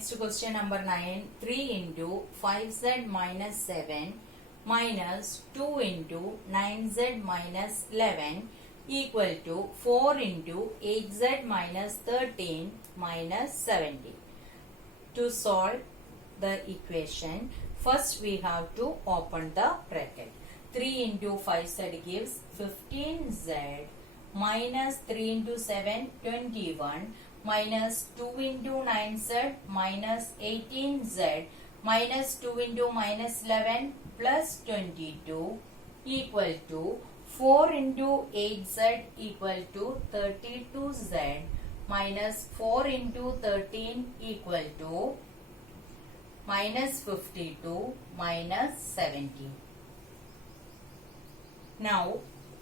Next question number 9. 3 into 5z minus 7 minus 2 into 9z minus 11 equal to 4 into 8z minus 13 minus 70. To solve the equation, first we have to open the bracket. 3 into 5z gives 15z minus 3 into 7 21 minus 2 into 9z minus 18z minus 2 into minus 11 plus 22 equal to 4 into 8z equal to 32z minus 4 into 13 equal to minus 52 minus 70. Now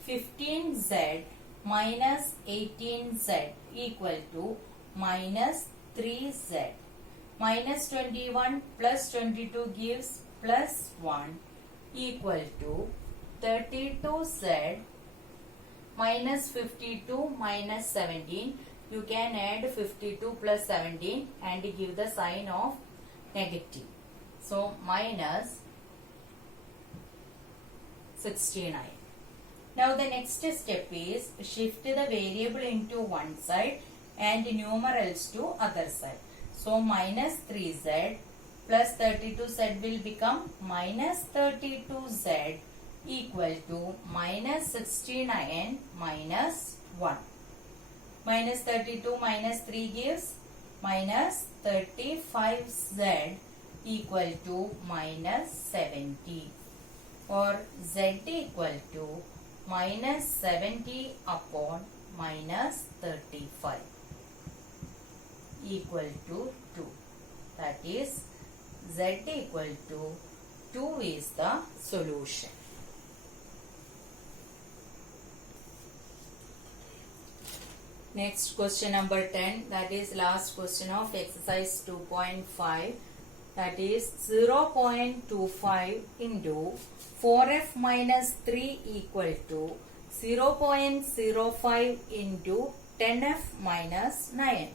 15z minus 18z equal to minus 3z. Minus 21 plus 22 gives plus 1 equal to 32z minus 52 minus 17. You can add 52 plus 17 and give the sign of negative. So minus 69. Now the next step is shift the variable into one side and numerals to other side. So minus 3z plus 32z will become minus 32z equal to minus 69 minus 1. Minus 32 minus 3 gives minus 35z equal to minus 70, or z equal to minus 70 upon minus 35 equal to 2. That is z equal to 2 is the solution. Next question number 10, that is last question of exercise 2.5, that is 0.25 into 4f minus 3 equal to 0.05 into 10f minus 9.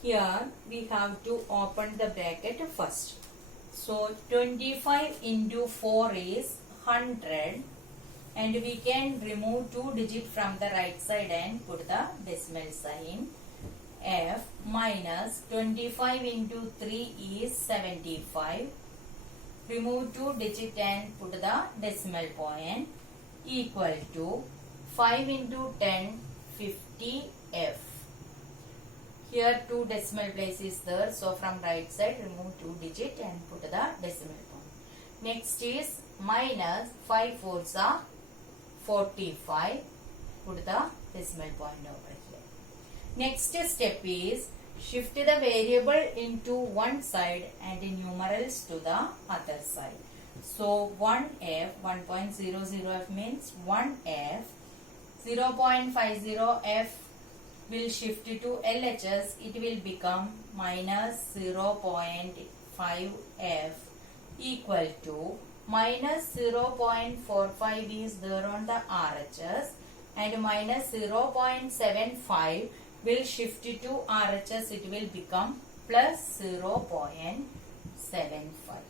Here we have to open the bracket first. So 25 into 4 is 100, and we can remove 2 digits from the right side and put the decimal sign. F minus 25 into 3 is 75. Remove 2 digits and put the decimal point, equal to 5 into 10 50f. Here 2 decimal place is there, so from right side remove 2 digits and put the decimal point. Next is minus 5 fours are 45. Put the decimal point over here. Next step is shift the variable into one side and numerals to the other side. So 1f, 1.00f means 1f, 0.50f will shift to LHS, it will become minus 0.5f equal to minus 0.45 is there on the RHS, and minus 0.75 will shift to RHS, it will become plus 0.75.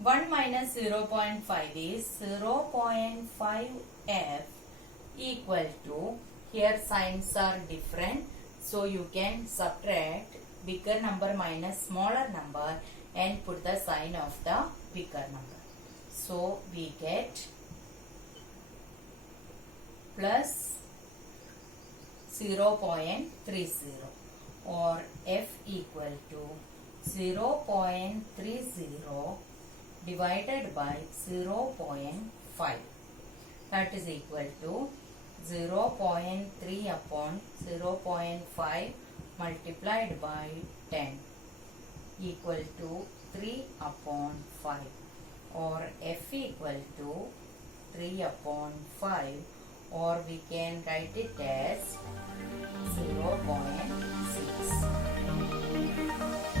1 minus 0.5 is 0.5f equal to, here signs are different, so you can subtract bigger number minus smaller number and put the sign of the bigger number. So we get plus 0.30, or f equal to 0.30 divided by 0.5. That is equal to 0.3 upon 0.5 multiplied by 10 equal to 3 upon 5, or f equal to 3 upon 5, or we can write it as 0.6.